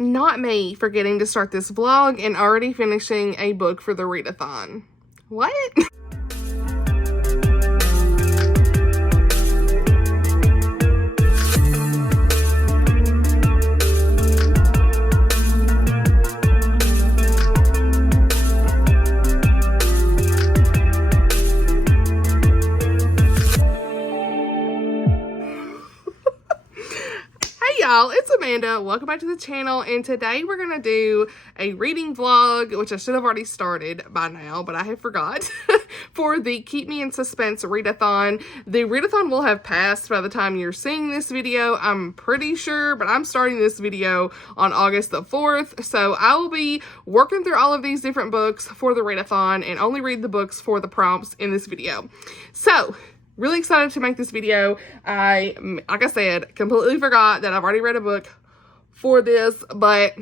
not me forgetting to start this vlog and already finishing a book for the readathon. What? Y'all, it's Amanda. Welcome back to the channel, and today we're gonna do a reading vlog, which I should have already started by now, but I have forgot, for the Keep Me in Suspense readathon. The readathon will have passed by the time you're seeing this video, I'm pretty sure, but I'm starting this video on August the 4th, so I will be working through all of these different books for the readathon and only read the books for the prompts in this video. So, really excited to make this video. Like I said, completely forgot that I've already read a book for this, but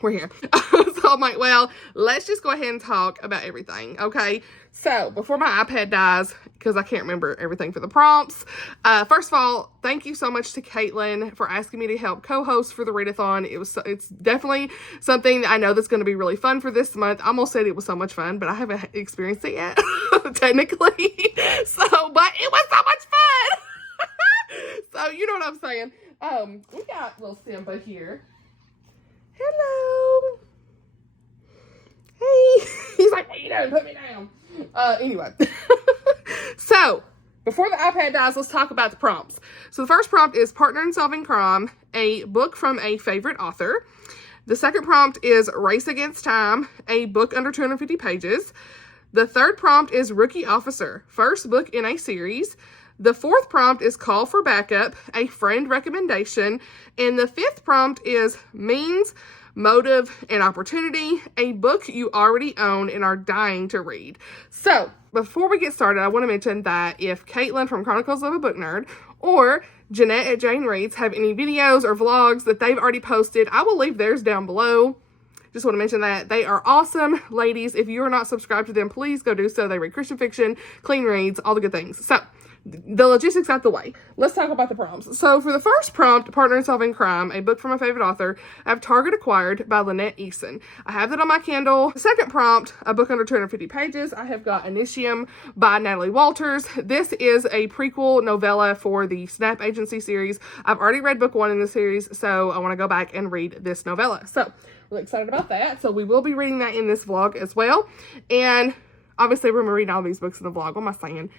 we're here. So I'm like, well, let's just go ahead and talk about everything, okay? So before my iPad dies, because I can't remember everything for the prompts, first of all, thank you so much to Caitlin for asking me to help co-host for the readathon. It's definitely something that I know that's going to be really fun for this month. I almost said it was so much fun, but I haven't experienced it yet, technically. But it was so much fun. So you know what I'm saying. We got little Simba here. Hello. Hey. He's like, what are you doing? Put me down. Anyway. So, before the iPad dies, let's talk about the prompts. So the first prompt is Partner in Solving Crime, a book from a favorite author. The second prompt is Race Against Time, a book under 250 pages. The third prompt is Rookie Officer, first book in a series. The fourth prompt is Call for Backup, a friend recommendation. And the fifth prompt is Means, Motive, and Opportunity, a book you already own and are dying to read. So, before we get started, I want to mention that if Caitlin from Chronicles of a Book Nerd or Jeanette at Jane Reads have any videos or vlogs that they've already posted, I will leave theirs down below. Just want to mention that they are awesome ladies. If you are not subscribed to them, please go do so. They read Christian fiction, clean reads, all the good things. So, the logistics out the way. Let's talk about the prompts. So for the first prompt, Partner in Solving Crime, a book from my favorite author, I have Target Acquired by Lynette Eason. I have that on my Kindle. The second prompt, a book under 250 pages, I have got Initium by Natalie Walters. This is a prequel novella for the Snap Agency series. I've already read book 1 in the series, so I want to go back and read this novella. So, really excited about that. So we will be reading that in this vlog as well. And obviously we're going to read all these books in the vlog. What am I saying?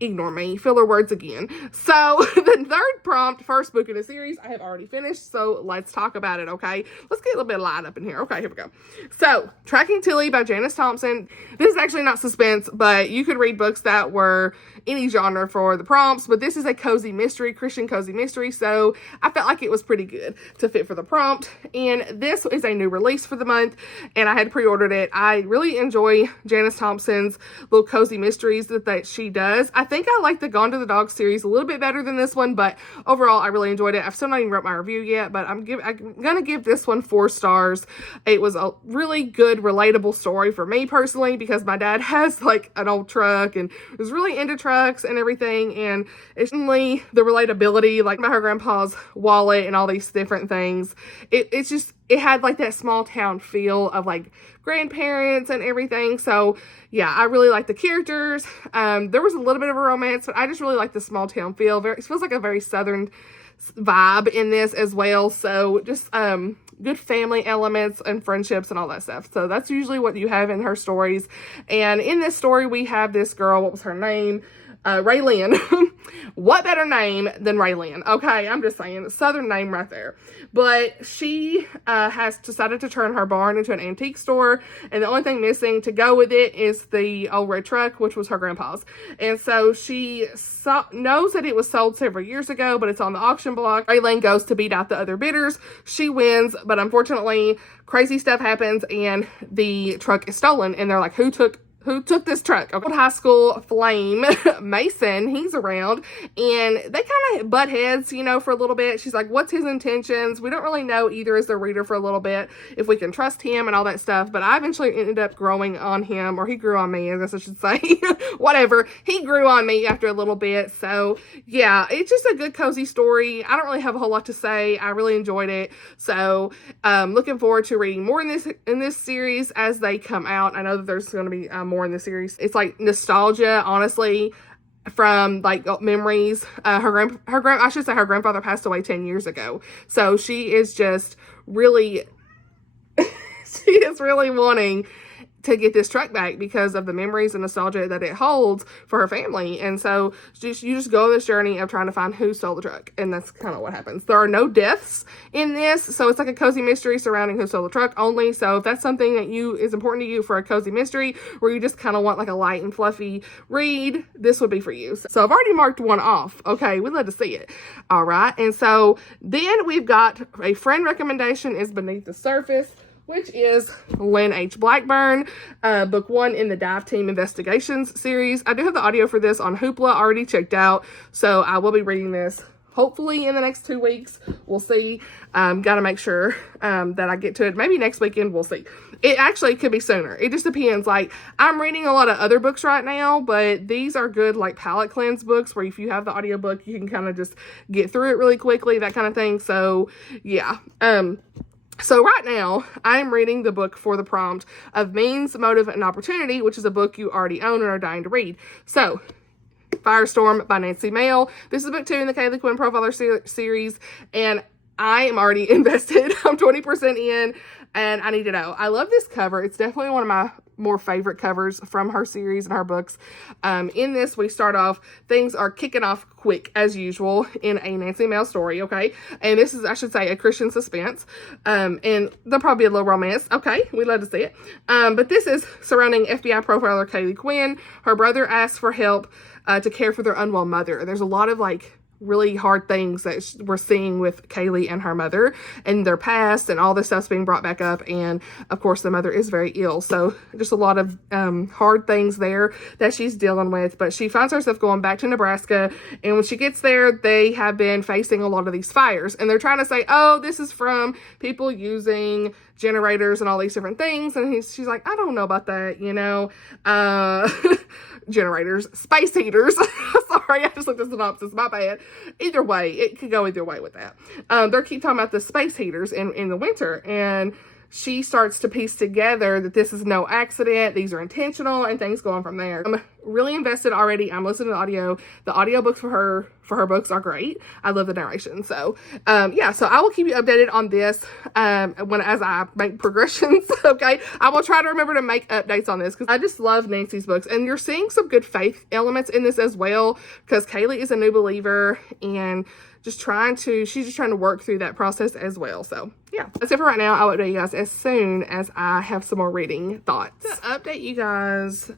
Ignore me, filler words again. So the third prompt, first book in a series, I have already finished, so let's talk about it, okay? Let's get a little bit of light up in here. Okay, here we go. So, Tracking Tilly by Janice Thompson. This is actually not suspense, but you could read books that were any genre for the prompts, but this is a cozy mystery, Christian cozy mystery, so I felt like it was pretty good to fit for the prompt. And this is a new release for the month, and I had pre-ordered it. I really enjoy Janice Thompson's little cozy mysteries that she does. I think I like the Gone to the Dog series a little bit better than this one, but overall I really enjoyed it. I've still not even wrote my review yet, but I'm gonna give this one 4 stars. It was a really good, relatable story for me personally, because my dad has like an old truck and was really into trucks and everything, and it's only the relatability, like her grandpa's wallet and all these different things. It's just, it had like that small town feel of like grandparents and everything. So yeah, I really like the characters. There was a little bit of a romance, but I just really like the small town feel. It feels like a very southern vibe in this as well. So just good family elements and friendships and all that stuff. So that's usually what you have in her stories. And in this story, we have this girl, what was her name? Raylynn. What better name than Raylynn? Okay, I'm just saying, southern name right there. But she has decided to turn her barn into an antique store, and the only thing missing to go with it is the old red truck, which was her grandpa's. And so she knows that it was sold several years ago, but it's on the auction block. Raylynn goes to beat out the other bidders. She wins, but unfortunately, crazy stuff happens, and the truck is stolen. And they're like, who took who took this truck. Old high school flame, Mason, he's around, and they kind of butt heads, you know, for a little bit. She's like, what's his intentions? We don't really know either as the reader for a little bit, if we can trust him and all that stuff, but I eventually ended up growing on him, or he grew on me, I guess I should say. Whatever. He grew on me after a little bit, so yeah, it's just a good, cozy story. I don't really have a whole lot to say. I really enjoyed it, so looking forward to reading more in this series as they come out. I know that there's going to be more in the series. It's like nostalgia, honestly, from like memories. Her grandfather passed away 10 years ago, so she is just really she is really wanting to get this truck back because of the memories and nostalgia that it holds for her family. And so you just go on this journey of trying to find who stole the truck. And that's kind of what happens. There are no deaths in this, so it's like a cozy mystery surrounding who stole the truck only. So if that's something that is important to you for a cozy mystery, where you just kind of want like a light and fluffy read, this would be for you. So I've already marked one off. Okay, we'd love to see it. All right. And so then we've got a friend recommendation is Beneath the Surface, which is Lynn H. Blackburn, book 1 in the Dive Team Investigations series. I do have the audio for this on Hoopla already checked out, so I will be reading this hopefully in the next 2 weeks. We'll see. Got to make sure that I get to it. Maybe next weekend, we'll see. It actually could be sooner. It just depends. Like, I'm reading a lot of other books right now, but these are good, like, palate cleanse books where if you have the audiobook, you can kind of just get through it really quickly, that kind of thing. So, yeah. So right now, I'm reading the book for the prompt of Means, Motive, and Opportunity, which is a book you already own and are dying to read. So, Firestorm by Nancy Mehl. This is book 2 in the Kaylee Quinn Profiler series, and I am already invested. I'm 20% in, and I need to know. I love this cover. It's definitely one of my more favorite covers from her series and her books. In this, we start off, things are kicking off quick as usual in a Nancy Mehl story, okay? And this is, I should say, a Christian suspense. And there'll probably be a little romance. Okay, we'd love to see it. But this is surrounding FBI profiler Kaylee Quinn. Her brother asks for help to care for their unwell mother. There's a lot of like really hard things that we're seeing with Kaylee and her mother and their past, and all this stuff's being brought back up, and of course the mother is very ill, so just a lot of hard things there that she's dealing with. But she finds herself going back to Nebraska, and when she gets there, they have been facing a lot of these fires, and they're trying to say, oh, this is from people using generators and all these different things, and she's like, I don't know about that, you know. Generators, space heaters. Sorry, I just looked at the synopsis, my bad. Either way, it could go either way with that. They keep talking about the space heaters in the winter, and she starts to piece together that this is no accident, these are intentional, and things go on from there. I'm really invested already. I'm listening to the audio. The audiobooks for her books are great. I love the narration. So, yeah, so I will keep you updated on this as I make progressions, okay? I will try to remember to make updates on this because I just love Nancy's books. And you're seeing some good faith elements in this as well, because Kaylee is a new believer and she's just trying to work through that process as well. So, yeah, that's it for right now. I'll update you guys as soon as I have some more reading thoughts. To update you guys,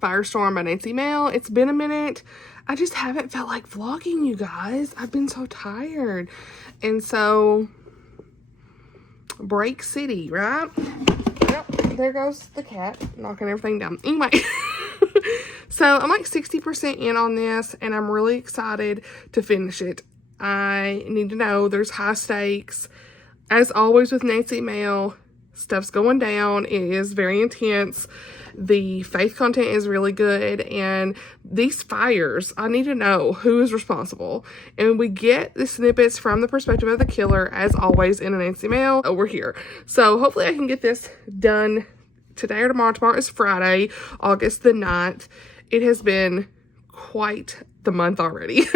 Firestorm by Nancy Mehl. It's been a minute. I just haven't felt like vlogging, you guys. I've been so tired. And so, Break City, right? Yep, there goes the cat, knocking everything down. Anyway, so I'm like 60% in on this, and I'm really excited to finish it. I need to know there's high stakes. As always with Nancy Mehl, stuff's going down. It is very intense. The faith content is really good, and these fires, I need to know who is responsible. And we get the snippets from the perspective of the killer, as always in a Nancy Mehl over here. So hopefully I can get this done today or tomorrow. Tomorrow is Friday, August the 9th. It has been quite the month already,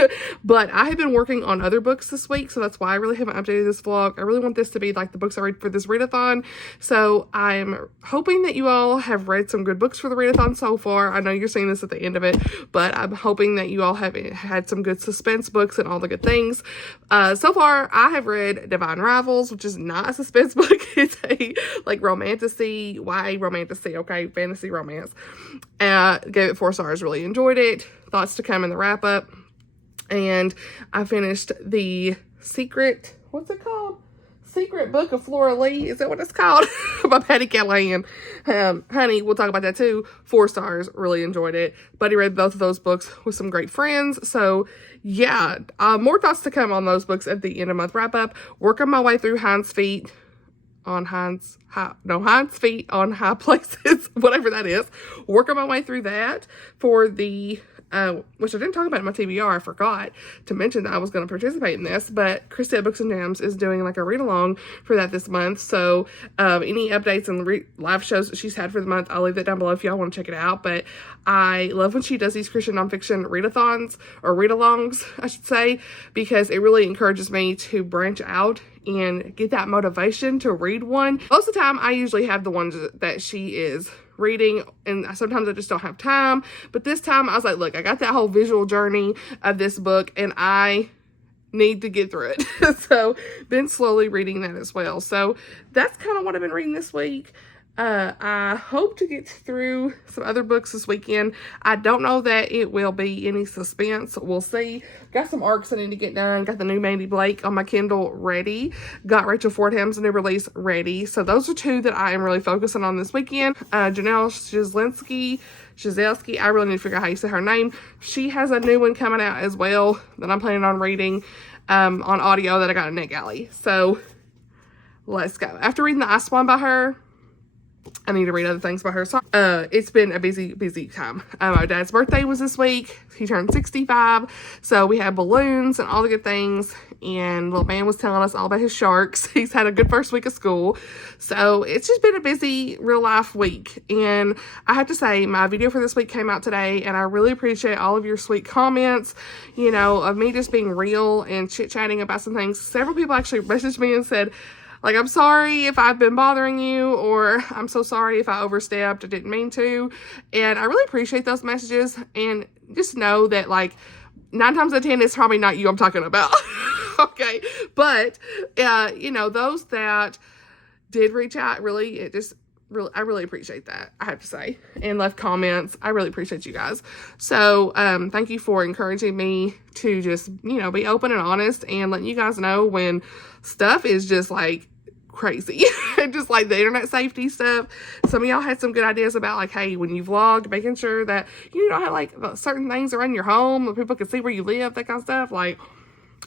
but I have been working on other books this week, so that's why I really haven't updated this vlog. I really want this to be like the books I read for this readathon, so I'm hoping that you all have read some good books for the readathon so far. I know you're seeing this at the end of it, but I'm hoping that you all have had some good suspense books and all the good things. So far, I have read Divine Rivals, which is not a suspense book. It's a like romantasy, YA romantasy, okay, fantasy romance. Gave it 4 stars, really enjoyed it. Thoughts to come in the wrap up. And I finished the Secret, what's it called? Secret Book of Flora Lee. Is that what it's called? By Patty Callahan. Honey, we'll talk about that too. 4 stars. Really enjoyed it. Buddy read both of those books with some great friends. So, yeah. More thoughts to come on those books at the end of month wrap up. Working my way through Hinds Feet on Hinds Feet on High Places. Whatever that is. Working my way through that for the... which I didn't talk about in my TBR. I forgot to mention that I was going to participate in this, but Krista at Books and Gems is doing like a read along for that this month. So, any updates and live shows that she's had for the month, I'll leave that down below if y'all want to check it out. But I love when she does these Christian nonfiction readathons, or read alongs, I should say, because it really encourages me to branch out and get that motivation to read one. Most of the time, I usually have the ones that she is reading, and sometimes I just don't have time, but this time I was like, look, I got that whole visual journey of this book and I need to get through it. So been slowly reading that as well. So that's kind of what I've been reading this week. I hope to get through some other books this weekend. I don't know that it will be any suspense. We'll see. Got some arcs I need to get done. Got the new Mandy Blake on my Kindle ready. Got Rachel Fordham's new release ready. So those are 2 that I am really focusing on this weekend. Janelle Shizelski, I really need to figure out how you say her name. She has a new one coming out as well that I'm planning on reading on audio that I got in NetGalley. So let's go. After reading the Ice One by her, I need to read other things by her. So, it's been a busy time. My dad's birthday was this week. He turned 65. So we had balloons and all the good things. And little man was telling us all about his sharks. He's had a good first week of school. So it's just been a busy real life week. And I have to say, my video for this week came out today. And I really appreciate all of your sweet comments, you know, of me just being real and chit-chatting about some things. Several people actually messaged me and said, like, I'm sorry if I've been bothering you, or I'm so sorry if I overstepped. I didn't mean to. And I really appreciate those messages. And just know that, like, 9 times out of 10, it's probably not you I'm talking about. Okay. But, you know, those that did reach out, really, I really appreciate that, I have to say, and left comments. I really appreciate you guys. So, thank you for encouraging me to just, you know, be open and honest and letting you guys know when stuff is just like crazy. Just like the internet safety stuff. Some of y'all had some good ideas about, like, hey, when you vlog, making sure that you don't have like certain things around your home where people can see where you live, that kind of stuff. Like,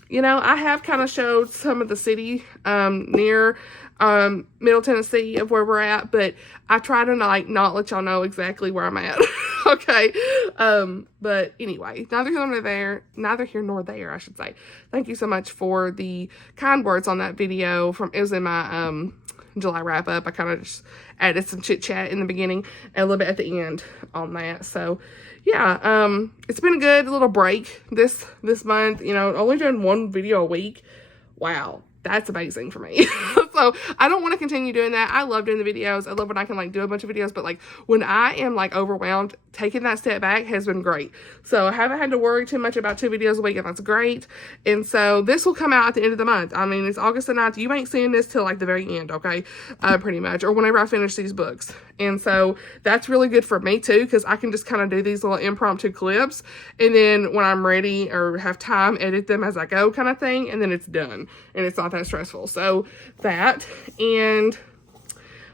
you know, I have kind of showed some of the city near Middle Tennessee of where we're at, but I try to not let y'all know exactly where I'm at. Okay. But anyway, neither here nor there, I should say. Thank you so much for the kind words on that video. It was in my July wrap up. I kind of just added some chit chat in the beginning and a little bit at the end on that. So yeah, it's been a good little break this month. You know, only doing 1 video a week. Wow. That's amazing for me. So I don't want to continue doing that. I love doing the videos. I love when I can like do a bunch of videos, but like when I am like overwhelmed, taking that step back has been great. So I haven't had to worry too much about 2 videos a week, and that's great. And so this will come out at the end of the month. I mean, it's August the 9th. You ain't seeing this till like the very end, okay? Pretty much, or whenever I finish these books. And so that's really good for me too, because I can just kind of do these little impromptu clips, and then when I'm ready or have time, edit them as I go kind of thing, and then it's done. And it's not that stressful. So that, and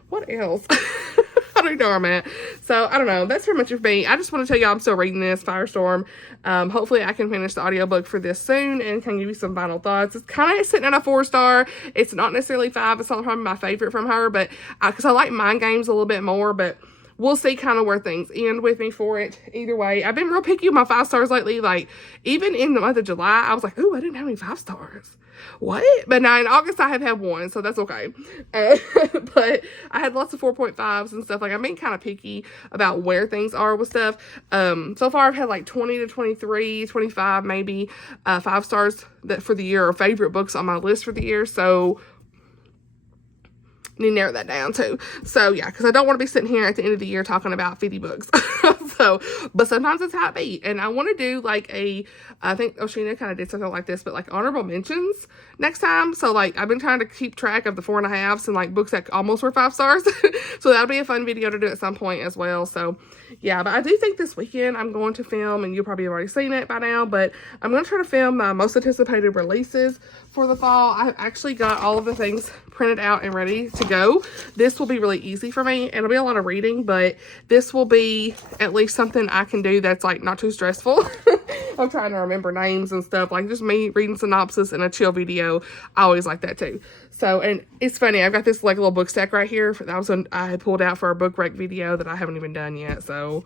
what else? I don't know where I'm at. So I don't know. That's pretty much it for me. I just want to tell y'all I'm still reading this Firestorm. Hopefully I can finish the audiobook for this soon and can give you some final thoughts. It's kind of sitting at a 4-star. It's not necessarily 5. It's not probably my favorite from her, but because I like mind games a little bit more, but we'll see kind of where things end with me for it. Either way, I've been real picky with my 5 stars lately. Like, even in the month of July, I was like, ooh, I didn't have any 5 stars. What? But now in August, I have had 1, so that's okay. But I had lots of 4.5s and stuff. Like, I'm being kind of picky about where things are with stuff. So far, I've had like 20 to 23, 25 maybe 5 stars that for the year, or favorite books on my list for the year. So need to narrow that down too. So yeah, because I don't want to be sitting here at the end of the year talking about 50 books. So, but sometimes it's how it be. And I want to do like I think Oshina kind of did something like this, but like honorable mentions next time. So like I've been trying to keep track of the 4.5s and like books that almost were 5 stars. So that'll be a fun video to do at some point as well. So yeah, but I do think this weekend I'm going to film, and you'll probably have already seen it by now, but I'm going to try to film my most anticipated releases for the fall. I've actually got all of the things printed out and ready to go. This will be really easy for me. It'll be a lot of reading, but this will be at least something I can do that's like not too stressful. I'm trying to remember names and stuff, like just me reading synopsis and a chill video. I always like that too. So, and it's funny, I've got this like little book stack right here. That was one I had pulled out for a book rec video that I haven't even done yet. So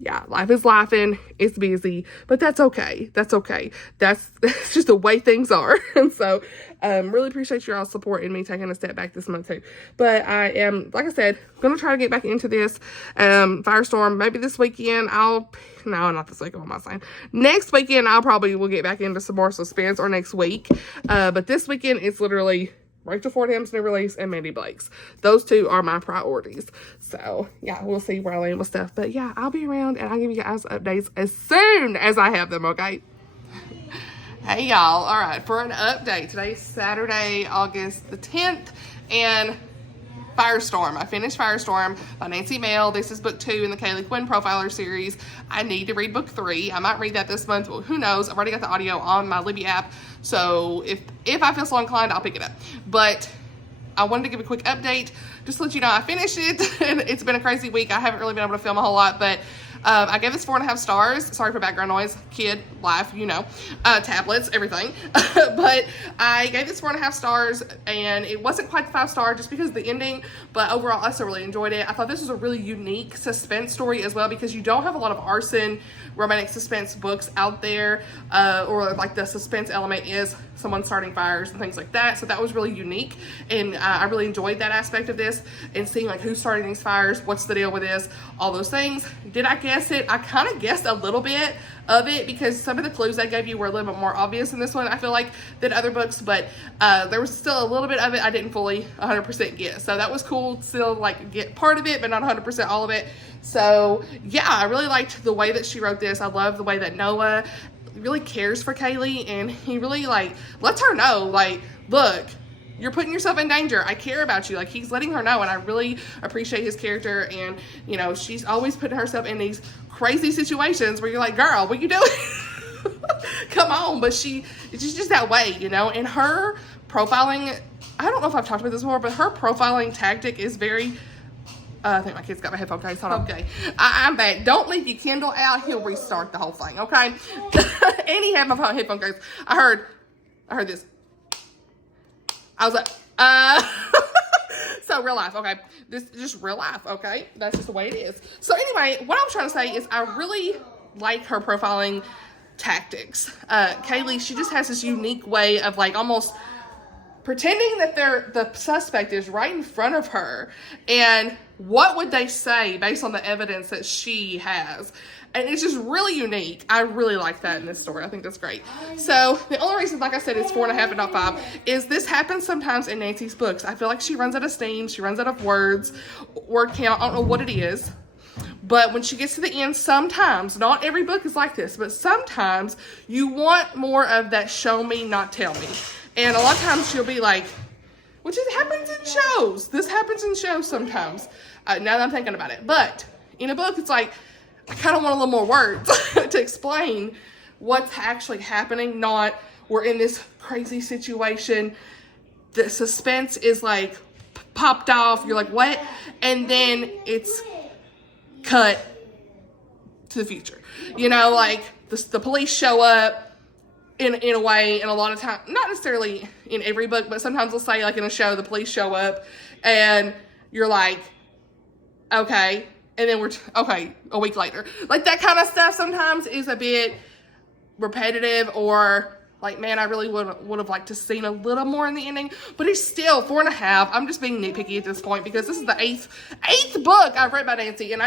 yeah, life is lifing. It's busy, but that's okay. That's okay. That's just the way things are. And so, really appreciate your all support in me taking a step back this month too. But I am, like I said, gonna try to get back into this Firestorm. Maybe this weekend no, not this weekend. What am I saying? Next weekend I'll probably will get back into some more suspense, or next week. But this weekend it's literally Rachel Fordham's new release and Mandy Blake's. Those two are my priorities. So, yeah, we'll see where I land with stuff. But, yeah, I'll be around, and I'll give you guys updates as soon as I have them, okay? Hey, y'all. All right, for an update. Today's Saturday, August the 10th, and Firestorm. I finished Firestorm by Nancy Mehl. This is book 2 in the Kaylee Quinn Profiler series. I need to read book 3. I might read that this month. Well, who knows? I've already got the audio on my Libby app. So if I feel so inclined, I'll pick it up. But I wanted to give a quick update. Just to let you know I finished it. And it's been a crazy week. I haven't really been able to film a whole lot. But I gave this 4.5 stars. Sorry for background noise. Kid, life, you know. Tablets, everything. But I gave this 4.5 stars, and it wasn't quite the 5-star just because of the ending. But overall, I still really enjoyed it. I thought this was a really unique suspense story as well, because you don't have a lot of arson, romantic suspense books out there. Or like the suspense element is someone starting fires and things like that. So that was really unique. And I really enjoyed that aspect of this, and seeing like who's starting these fires, what's the deal with this, all those things. Did I guess it? I kind of guessed a little bit of it, because some of the clues I gave you were a little bit more obvious in this one, I feel like, than other books. But there was still a little bit of it I didn't fully 100% get. So that was cool to still like get part of it, but not 100% all of it. So yeah, I really liked the way that she wrote this. I love the way that Noah really cares for Kaylee, and he really like lets her know, like, look, you're putting yourself in danger. I care about you. Like, he's letting her know, and I really appreciate his character. And, you know, she's always putting herself in these crazy situations where you're like, girl, what you doing? Come on. But she's just that way, you know. And her profiling, I don't know if I've talked about this before, but her profiling tactic is very, I think my kid's got my headphone case on. Okay. I'm back. Don't leave your Kindle out. He'll restart the whole thing, okay? And he had my headphone case. I heard this. I was like, so real life, okay? This is just real life, okay? That's just the way it is. So anyway, what I was trying to say is I really like her profiling tactics. Kaylee, she just has this unique way of like almost pretending that the suspect is right in front of her, and what would they say based on the evidence that she has? And it's just really unique. I really like that in this story. I think that's great. So the only reason, like I said, it's 4.5 and not 5 is this happens sometimes in Nancy's books. I feel like she runs out of steam. She runs out of words, word count. I don't know what it is. But when she gets to the end, sometimes, not every book is like this, but sometimes you want more of that show me, not tell me. And a lot of times she'll be like, which it happens in shows. This happens in shows sometimes, now that I'm thinking about it. But in a book, it's like, I kind of want a little more words to explain what's actually happening, not we're in this crazy situation. The suspense is like popped off. You're like, what? And then it's cut to the future. You know, like the police show up in a way, and a lot of time, not necessarily in every book, but sometimes they'll say like in a show, the police show up and you're like, okay. And then okay, a week later. Like that kind of stuff sometimes is a bit repetitive, or like, man, I really would have liked to seen a little more in the ending. But it's still 4.5. I'm just being nitpicky at this point because this is the eighth book I've read by Nancy. And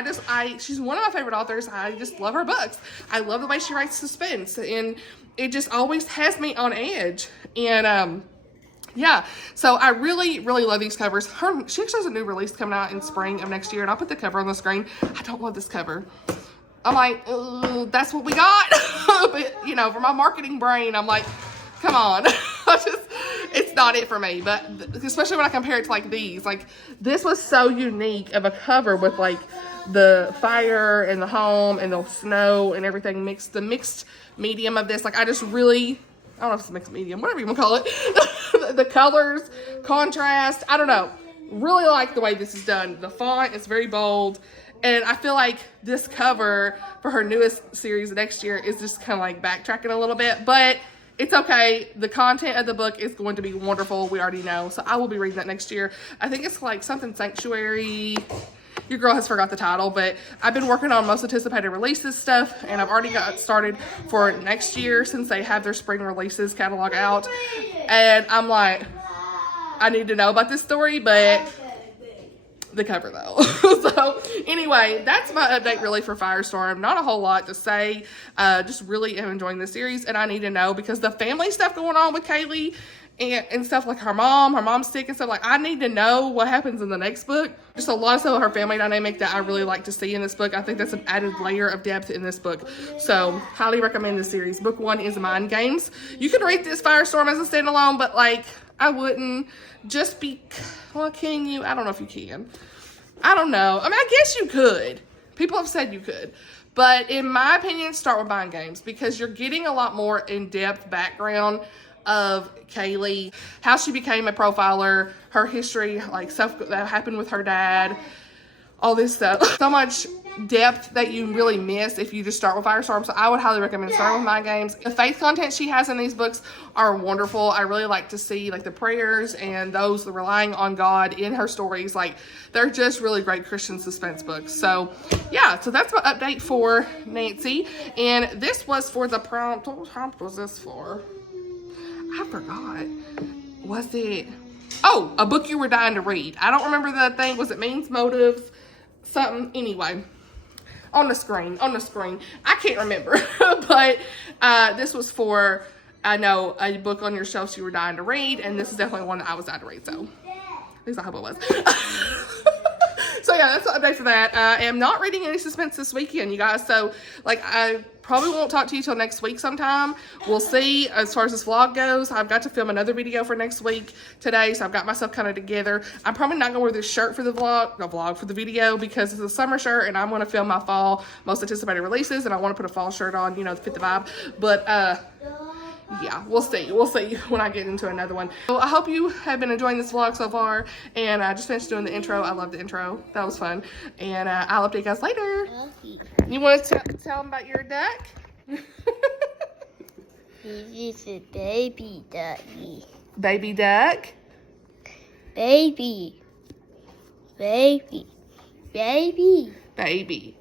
she's one of my favorite authors. I just love her books. I love the way she writes suspense. And it just always has me on edge. And, yeah, so I really, really love these covers. She actually has a new release coming out in spring of next year, and I'll put the cover on the screen. I don't love this cover. I'm like, that's what we got. But, you know, for my marketing brain, I'm like, come on. It's not it for me. But especially when I compare it to like these. Like, this was so unique of a cover with like the fire and the home and the snow and everything mixed. The mixed medium of this. Like, I just really I don't know if it's a mixed medium, whatever you want to call it. The colors, contrast, I don't know. Really like the way this is done. The font is very bold. And I feel like this cover for her newest series next year is just kind of like backtracking a little bit. But it's okay. The content of the book is going to be wonderful. We already know. So I will be reading that next year. I think it's like something Sanctuary. Your girl has forgot the title, but I've been working on most anticipated releases stuff, and I've already got started for next year since they have their spring releases catalog out. And I'm like, I need to know about this story, but the cover though. So anyway, that's my update really for Firestorm. Not a whole lot to say. Just really am enjoying this series, and I need to know because the family stuff going on with Kaylee and stuff like her mom's sick and stuff, like I need to know what happens in the next book. Just a lot of stuff with her family dynamic that I really like to see in this book. I think that's an added layer of depth in this book. So highly recommend this series. Book 1 is Mind Games. You can read this Firestorm as a standalone, but like I wouldn't just be, well, can you? I don't know if you can. I don't know. I mean, I guess you could. People have said you could. But in my opinion, start with Mind Games because you're getting a lot more in-depth background of Kaylee, how she became a profiler, her history, like stuff that happened with her dad, all this stuff. So much depth that you really miss if you just start with Firestorm. So I would highly recommend starting with Mind Games. The faith content she has in these books are wonderful. I really like to see like the prayers and those relying on God in her stories. Like they're just really great Christian suspense books. So yeah, so that's my update for Nancy. And this was for the prompt. What prompt was this for? I forgot. Was it? Oh, a book you were dying to read. I don't remember the thing. Was it Means, Motives, something? Anyway, on the screen. I can't remember. But this was for, I know, a book on your shelves you were dying to read. And this is definitely one that I was dying to read. So at least I hope it was. So yeah, that's the update for that. I am not reading any suspense this weekend, you guys. So like I probably won't talk to you till next week sometime. We'll see as far as this vlog goes. I've got to film another video for next week today. So I've got myself kind of together. I'm probably not gonna wear this shirt for the for the video because it's a summer shirt and I'm gonna film my fall most anticipated releases and I want to put a fall shirt on, you know, to fit the vibe. But yeah, we'll see when I get into another one. So I hope you have been enjoying this vlog so far, and I just finished doing the intro. I love the intro. That was fun, and I'll update you guys later. You want to tell them about your duck? This is a baby ducky. Baby duck? Baby.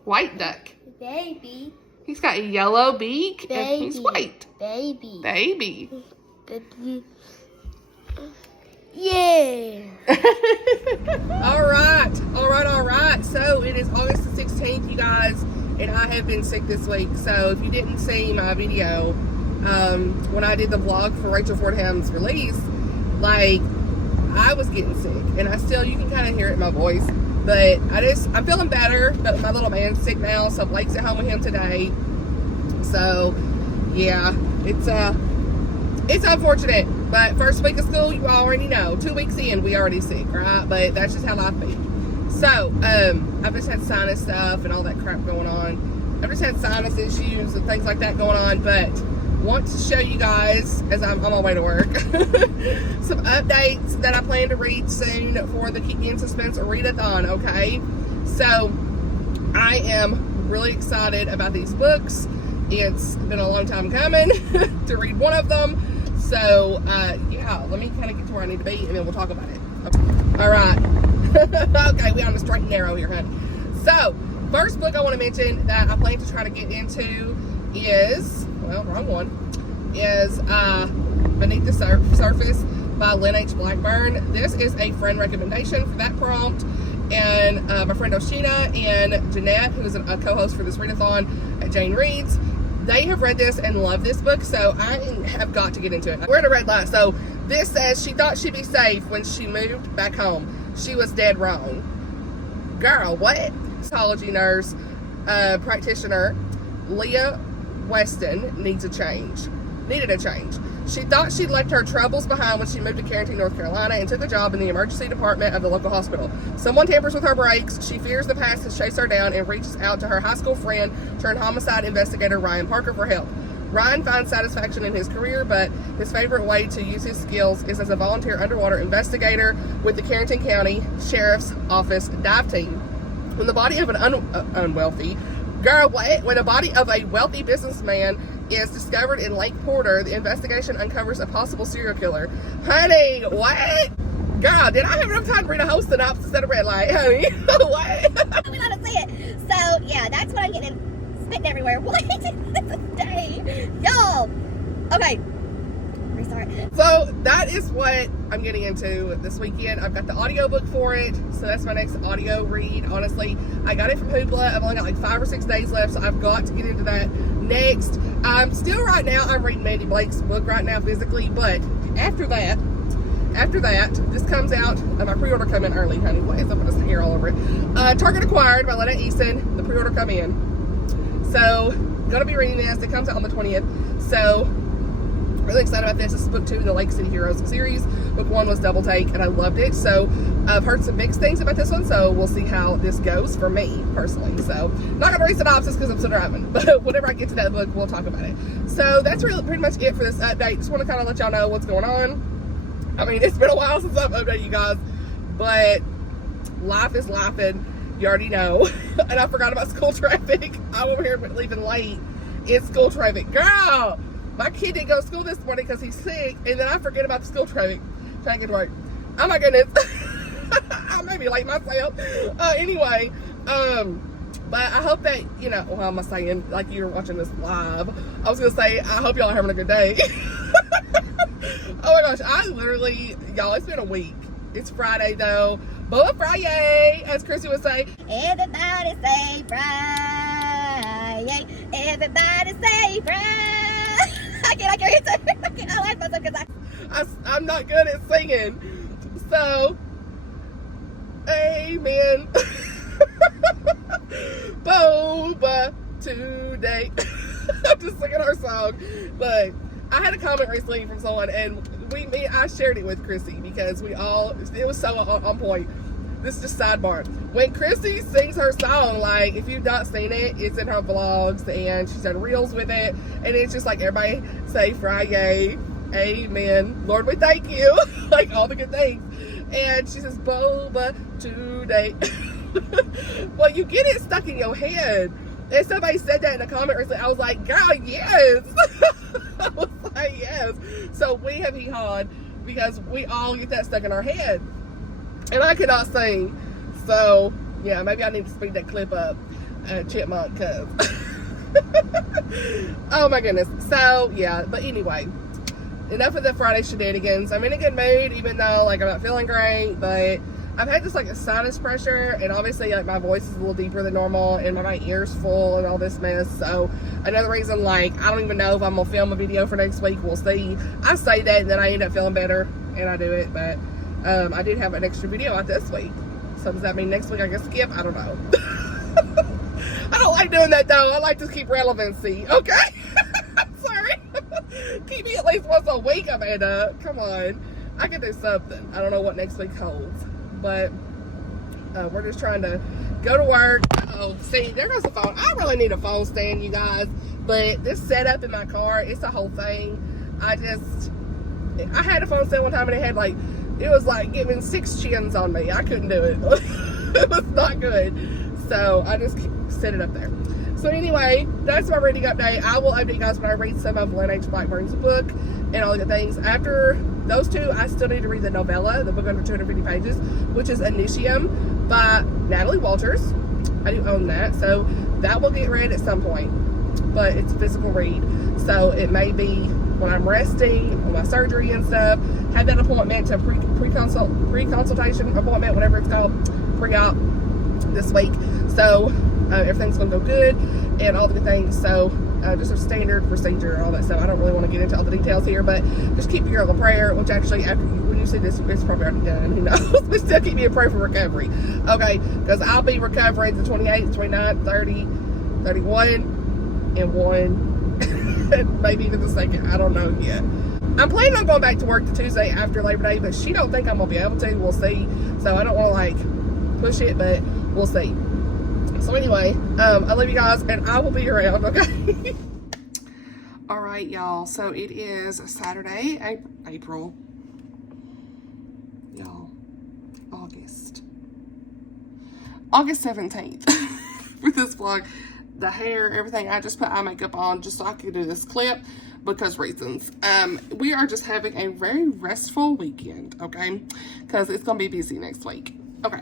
White duck. Baby. He's got a yellow beak and he's white. Baby. Yeah. All right. So it is August the 16th, you guys, and I have been sick this week. So if you didn't see my video, when I did the vlog for Rachel Fordham's release, like I was getting sick, and you can kind of hear it in my voice. But I'm feeling better, but my little man's sick now, so Blake's at home with him today. So, yeah, it's unfortunate. But first week of school, you already know. 2 weeks in, we already sick, right? But that's just how life be. So, I've just had sinus stuff and all that crap going on. I've just had sinus issues and things like that going on, but want to show you guys, as I'm on my way to work, some updates that I plan to read soon for the Keep Me in Suspense Readathon, okay? So, I am really excited about these books. It's been a long time coming to read one of them. So, yeah, let me kind of get to where I need to be, and then we'll talk about it. Okay. All right. Okay, we on the straight and narrow here, honey. So, first book I want to mention that I plan to try to get into is, well, wrong one, is Beneath the Surface by Lynn H. Blackburn. This is a friend recommendation for that prompt. And my friend Oshina and Jeanette, who is a co-host for this readathon at Jane Reads, they have read this and love this book, so I have got to get into it. We're in a red light. So this says she thought she'd be safe when she moved back home. She was dead wrong. Girl, what? Psychology nurse practitioner Leah Weston needed a change. She thought she'd left her troubles behind when she moved to Carrington, North Carolina, and took a job in the emergency department of the local hospital. Someone tampers with her brakes. She fears the past has chased her down and reaches out to her high school friend turned homicide investigator Ryan Parker for help. Ryan finds satisfaction in his career, but his favorite way to use his skills is as a volunteer underwater investigator with the Carrington County Sheriff's Office dive team. When the body of an unwealthy businessman is discovered in Lake Porter, the investigation uncovers a possible serial killer. Honey, what? Girl, did I have enough time to read a whole synopsis instead of red light, honey? What? We want to see it. So, yeah, that's what I'm getting spitting everywhere. What is this day? Y'all. Okay. Restart. So, that is what I'm getting into this weekend. I've got the audiobook for it, so that's my next audio read. Honestly, I got it from Hoopla. I've only got like 5 or 6 days left, so I've got to get into that next. I'm reading Mandy Blake's book right now physically, but after that, this comes out. My pre-order come in early, honey. What is up with this hair all over it? Target Acquired by Lynn Easton. The pre-order come in. So, gonna be reading this. It comes out on the 20th. So, really excited about this. This is book 2 in the Lake City Heroes series. Book 1 was Double Take, and I loved it. So, I've heard some mixed things about this one. So, we'll see how this goes for me personally. So, not gonna read synopsis because I'm still driving. But whenever I get to that book, we'll talk about it. So, that's really pretty much it for this update. Just want to kind of let y'all know what's going on. I mean, it's been a while since I've updated you guys, but life is lifing. You already know. And I forgot about school traffic. I'm over here leaving late in school traffic. Girl, my kid didn't go to school this morning because he's sick, and then I forget about the school traffic trying to get to work. Oh my goodness. I may be late myself. Anyway, but I hope that, you know, well, I'm saying, like you're watching this live. I was going to say, I hope y'all are having a good day. Oh my gosh, y'all, it's been a week. It's Friday though. Boa Friday, as Chrissie would say. Everybody say Friday. Everybody say Friday. I can't hear it. I like myself because I'm not good at singing. So, amen. Boba today. I'm just singing our song. But I had a comment recently from someone, and I shared it with Chrissie because it was so on point. This is just sidebar. When Chrissie sings her song, like, if you've not seen it, it's in her vlogs, and she's done reels with it, and it's just like, everybody say Friday, amen, Lord, we thank you, like, all the good things. And she says, Boba today. Well, you get it stuck in your head. And somebody said that in a comment recently. I was like, girl, yes. I was like, yes. So we have hee-hawed because we all get that stuck in our head. And I cannot sing. So, yeah, maybe I need to speed that clip up. Chipmunk, cuz. Oh my goodness. So, yeah, but anyway. Enough of the Friday shenanigans. I'm in a good mood, even though, like, I'm not feeling great, but I've had this, like, a sinus pressure, and obviously, like, my voice is a little deeper than normal, and my ear's full and all this mess. So another reason, like, I don't even know if I'm gonna film a video for next week. We'll see. I say that, and then I end up feeling better, and I do it. But I did have an extra video out this week. So does that mean next week I can skip? I don't know. I don't like doing that, though. I like to keep relevancy, okay? Sorry. Keep me at least once a week, Amanda. Come on. I can do something. I don't know what next week holds. But we're just trying to go to work. Oh, see, there goes the phone. I really need a phone stand, you guys. But this setup in my car, it's a whole thing. I had a phone stand one time, and it was like giving 6 chins on me. I couldn't do it. It was not good. So I just set it up there. So anyway, that's my reading update. I will update you guys when I read some of Lynn H. Blackburn's book and all the good things. After those two, I still need to read the novella, the book under 250 pages, which is Initium by Natalie Walters. I do own that, so that will get read at some point. But it's a physical read, so it may be when I'm resting on my surgery and stuff. Had that appointment to pre-consultation appointment, whatever it's called, pre-op this week. So everything's gonna go good and all the good things. So just a standard procedure and all that stuff. I don't really want to get into all the details here, but just keep your little prayer, which actually when you see this, it's probably already done, who knows. But still keep me in prayer for recovery, okay? Because I'll be recovering the 28th, 29th, 30, 31, and 1, maybe even the 2nd. I don't know yet. I'm planning on going back to work the Tuesday after Labor Day, but she don't think I'm gonna be able to. We'll see. So I don't want to like push it, but we'll see. So anyway, I love you guys, and I will be around, okay? All right, y'all. So it is Saturday, April. Y'all, August 17th for this vlog. The hair, everything, I just put eye makeup on just so I could do this clip because reasons. We are just having a very restful weekend, okay? Because it's going to be busy next week. Okay.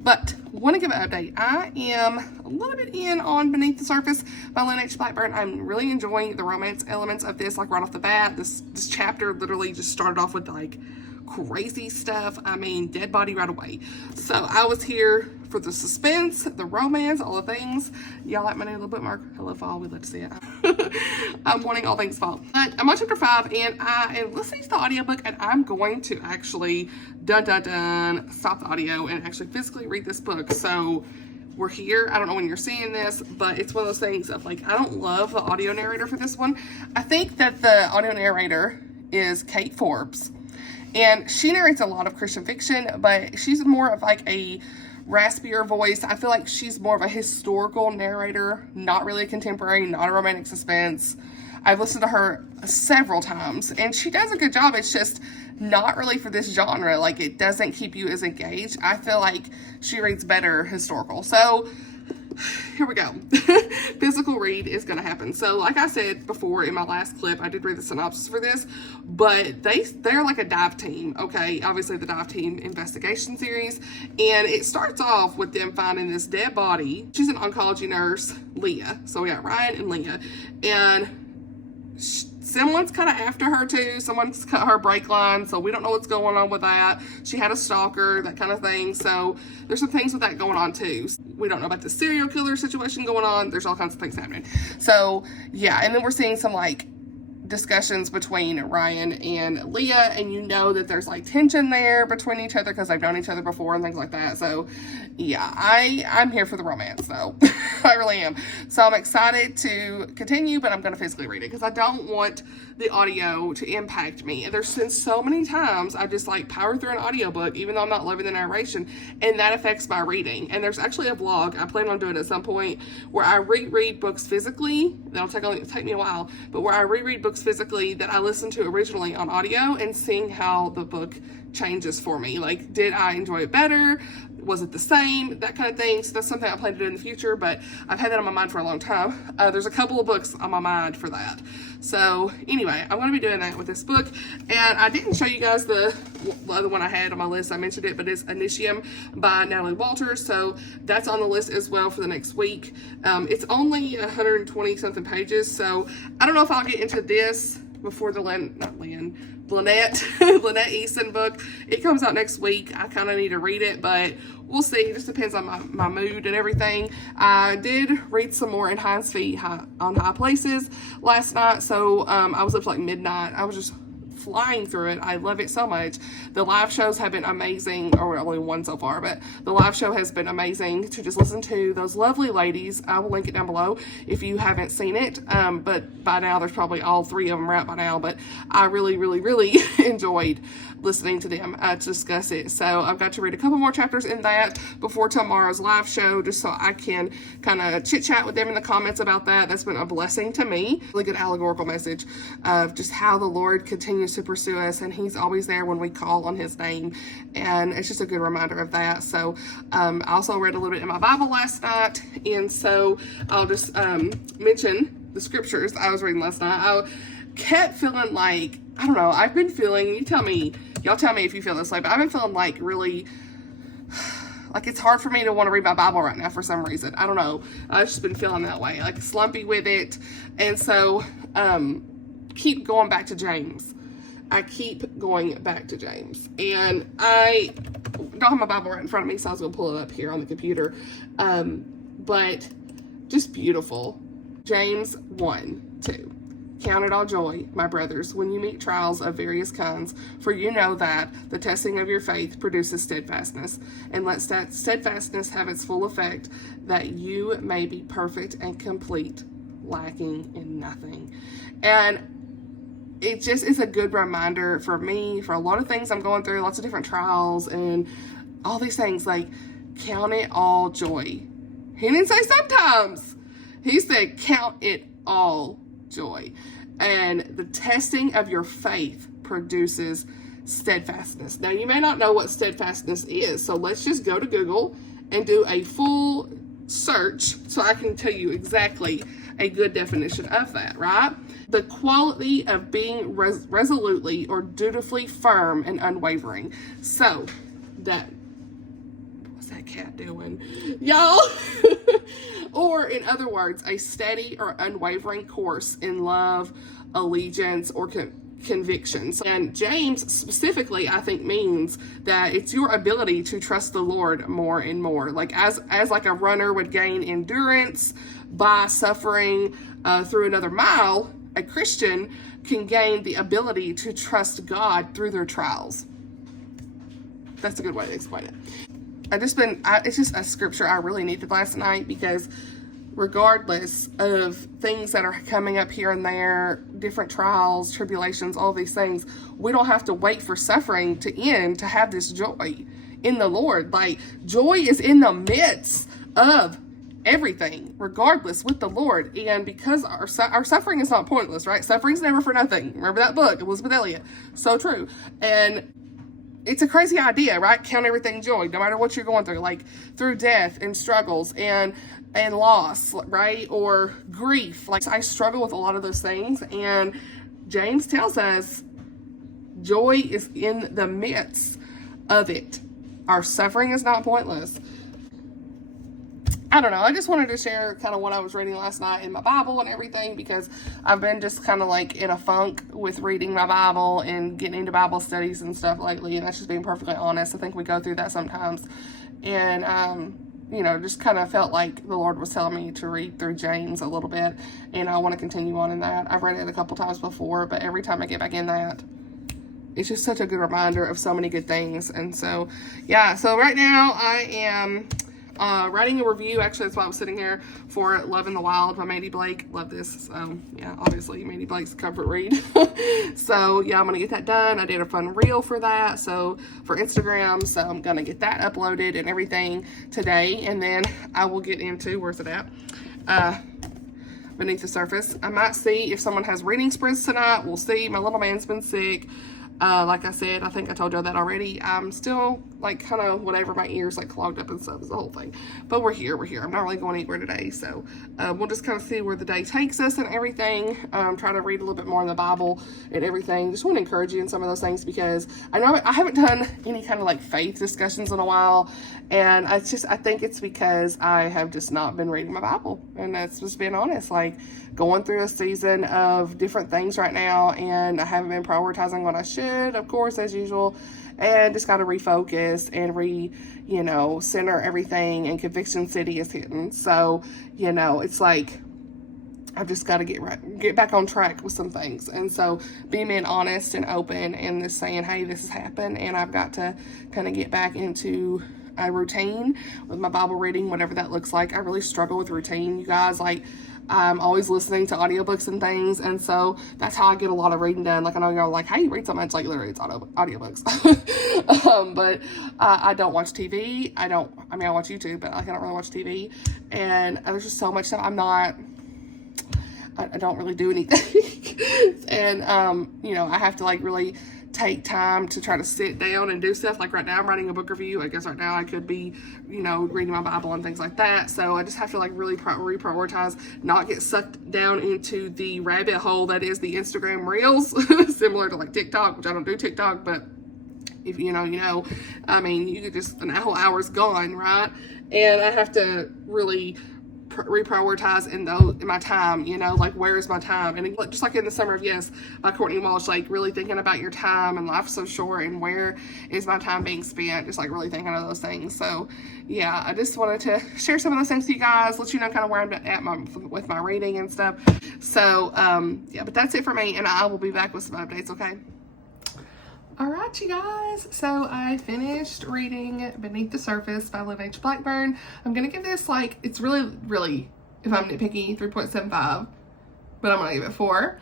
But want to give an update. I am a little bit in on Beneath the Surface by Lynn H. Blackburn. I'm really enjoying the romance elements of this, like right off the bat. This chapter literally just started off with like crazy stuff. I mean, dead body right away. So I was here for the suspense, the romance, all the things. Y'all like my new little bookmark? Hello, fall. We'd love to see it. I'm wanting all things fall. But I'm on chapter 5, and I am listening to the audiobook, and I'm going to actually stop the audio and actually physically read this book. So we're here. I don't know when you're seeing this, but it's one of those things of like, I don't love the audio narrator for this one. I think that the audio narrator is Kate Forbes, and she narrates a lot of Christian fiction, but she's more of like a raspier voice. I feel like she's more of a historical narrator, not really a contemporary, not a romantic suspense. I've listened to her several times, and she does a good job. It's just not really for this genre. Like, it doesn't keep you as engaged. I feel like she reads better historical. So here we go. Physical read is going to happen. So like I said before in my last clip, I did read the synopsis for this, but they're like a dive team. Okay. Obviously the dive team investigation series. And it starts off with them finding this dead body. She's an oncology nurse, Leah. So we got Ryan and Leah, and someone's kind of after her too. Someone's cut her brake line, so we don't know what's going on with that. She had a stalker, that kind of thing. So there's some things with that going on too. We don't know about the serial killer situation going on. There's all kinds of things happening. So yeah, and then we're seeing some like discussions between Ryan and Leah, and you know that there's like tension there between each other because they've known each other before and things like that. So yeah, I'm here for the romance though. I really am. So I'm excited to continue, but I'm going to physically read it because I don't want the audio to impact me. And there's been so many times I just like power through an audiobook even though I'm not loving the narration, and that affects my reading. And there's actually a vlog I plan on doing at some point where I reread books physically. That'll take me a while, but where I reread books physically that I listened to originally on audio and seeing how the book changes for me. Like, did I enjoy it better? Was it the same? That kind of thing. So that's something I plan to do in the future, but I've had that on my mind for a long time. There's a couple of books on my mind for that. So anyway, I'm going to be doing that with this book. And I didn't show you guys the other one I had on my list. I mentioned it, but it's Initium by Natalie Walters. So that's on the list as well for the next week. It's only 120 something pages. So I don't know if I'll get into this before the Lynette Easton book. It comes out next week. I kind of need to read it, but we'll see. It just depends on my mood and everything. I did read some more in Hinds feet on High Places last night, so I was up to like midnight. I was just flying through it. I love it so much. The live shows have been amazing, or only one so far, but the live show has been amazing to just listen to those lovely ladies. I will link it down below if you haven't seen it, but by now there's probably all three of them out by now, but I really enjoyed listening to them to discuss it. So I've got to read a couple more chapters in that before tomorrow's live show, just so I can kind of chit chat with them in the comments about that. That's been a blessing to me. Really good allegorical message of just how the Lord continues to pursue us, and he's always there when we call on his name, and it's just a good reminder of that. So I also read a little bit in my Bible last night, and so I'll just mention the scriptures I was reading last night. I kept feeling like, I don't know, I've been feeling, y'all tell me if you feel this way, but I've been feeling like really, like it's hard for me to want to read my Bible right now for some reason. I don't know. I've just been feeling that way, like slumpy with it. And so, keep going back to James. I keep going back to James. And I don't have my Bible right in front of me, so I was going to pull it up here on the computer. But just beautiful. James 1:2. Count it all joy, my brothers, when you meet trials of various kinds, for you know that the testing of your faith produces steadfastness. And let that steadfastness have its full effect, that you may be perfect and complete, lacking in nothing. And it just is a good reminder for me, for a lot of things I'm going through, lots of different trials and all these things, like, count it all joy. He didn't say sometimes. He said, count it all joy. And the testing of your faith produces steadfastness. Now, you may not know what steadfastness is, so let's just go to Google and do a full search so I can tell you exactly a good definition of that, right? The quality of being resolutely or dutifully firm and unwavering. So, what's that cat doing? Y'all! Or, in other words, a steady or unwavering course in love, allegiance, or convictions. And James specifically, I think, means that it's your ability to trust the Lord more and more. Like as like a runner would gain endurance by suffering through another mile, a Christian can gain the ability to trust God through their trials. That's a good way to explain it. It's just a scripture I really needed last night, because regardless of things that are coming up here and there, different trials, tribulations, all these things, we don't have to wait for suffering to end to have this joy in the Lord. Like, joy is in the midst of everything, regardless, with the Lord. And because our suffering is not pointless, right? Suffering's never for nothing. Remember that book, Elizabeth Elliot? So true. And it's a crazy idea, right? Count everything joy, no matter what you're going through, like through death and struggles and loss, right? Or grief. Like, I struggle with a lot of those things, and James tells us joy is in the midst of it. Our suffering is not pointless. I don't know. I just wanted to share kind of what I was reading last night in my Bible and everything, because I've been just kind of like in a funk with reading my Bible and getting into Bible studies and stuff lately. And that's just being perfectly honest. I think we go through that sometimes. And, you know, just kind of felt like the Lord was telling me to read through James a little bit. And I want to continue on in that. I've read it a couple times before, but every time I get back in that, it's just such a good reminder of so many good things. And so, yeah. So right now I am writing a review. Actually, that's why I was sitting here, for Love in the Wild by Maddie Blake. Love this. So yeah, obviously Maddie Blake's a comfort read. So yeah, I'm gonna get that done. I did a fun reel for that, so for Instagram, so I'm gonna get that uploaded and everything today, and then I will get into, where's it at, Beneath the Surface. I might see if someone has reading sprints tonight. We'll see. My little man's been sick. Like I said, I think I told y'all that already. I'm still like kind of whatever, my ears like clogged up and stuff is the whole thing. But we're here. I'm not really going anywhere today. So we'll just kind of see where the day takes us and everything. Try to read a little bit more in the Bible and everything. Just want to encourage you in some of those things, because I know I haven't done any kind of like faith discussions in a while. And I think it's because I have just not been reading my Bible. And that's just being honest, like going through a season of different things right now. And I haven't been prioritizing what I should, of course, as usual. And just got to refocus and center everything. And Conviction City is hitting. So, it's like, I've just got to get back on track with some things. And so being honest and open and just saying, hey, this has happened. And I've got to kind of get back into a routine with my Bible reading, whatever that looks like. I really struggle with routine, you guys. Like, I'm always listening to audiobooks and things, and so that's how I get a lot of reading done. Like, I know you're like, how you read so much? Like, literally, it's audiobooks. But I don't watch TV. I watch YouTube, but like, I don't really watch TV. And there's just so much stuff. I don't really do anything. And, I have to like really take time to try to sit down and do stuff. Like right now I'm writing a book review. I guess right now I could be, reading my Bible and things like that. So I just have to like really reprioritize, not get sucked down into the rabbit hole that is the Instagram Reels, similar to like TikTok, which I don't do TikTok, but if you know, I mean, you could just, an whole hour's gone, right? And I have to really reprioritize in my time, like, where is my time? And just like in The Summer of Yes by Courtney Walsh, like really thinking about your time, and life's so short, and where is my time being spent, just like really thinking of those things. So yeah, I just wanted to share some of those things with you guys, let you know kind of where I'm at with my reading and stuff. So yeah, but that's it for me, and I will be back with some updates. Okay. All right, you guys, so I finished reading Beneath the Surface by Lynn H. Blackburn. I'm going to give this, like, it's really, if I'm nitpicky, 3.75, but I'm going to give it 4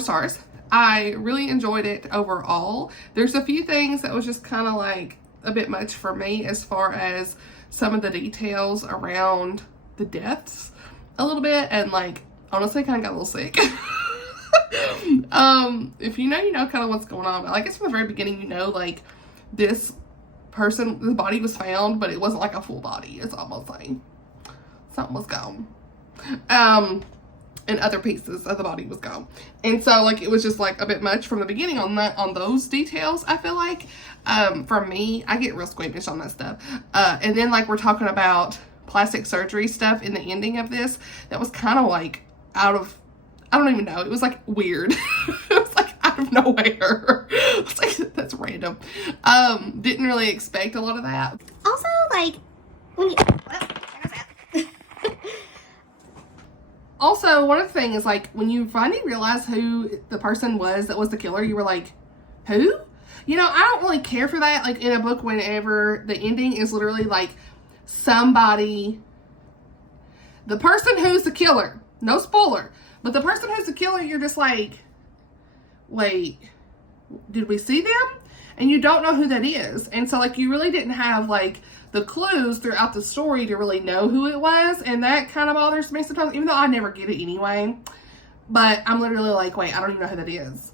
stars. I really enjoyed it overall. There's a few things that was just kind of like a bit much for me, as far as some of the details around the deaths a little bit, and like, honestly, kind of got a little sick. If you know, you know kind of what's going on. But I guess from the very beginning, you know, like, this person, the body was found, but it wasn't like a full body. It's almost like something was gone. And other pieces of the body was gone. And so, like, it was just, like, a bit much from the beginning on those details, I feel like. For me, I get real squeamish on that stuff. And then, like, we're talking about plastic surgery stuff in the ending of this. That was kind of, like, I don't even know. It was, like, weird. It was, like, out of nowhere. I was like, that's random. Didn't really expect a lot of that. Also, like, when you... Well, there goes that. Also, one of the things is, like, when you finally realize who the person was that was the killer, you were like, who? You know, I don't really care for that, like, in a book whenever the ending is literally, like, somebody, the person who's the killer, no spoiler, but the person who's the killer, you're just like, wait, did we see them? And you don't know who that is. And so, like, you really didn't have, like, the clues throughout the story to really know who it was. And that kind of bothers me sometimes, even though I never get it anyway. But I'm literally like, wait, I don't even know who that is.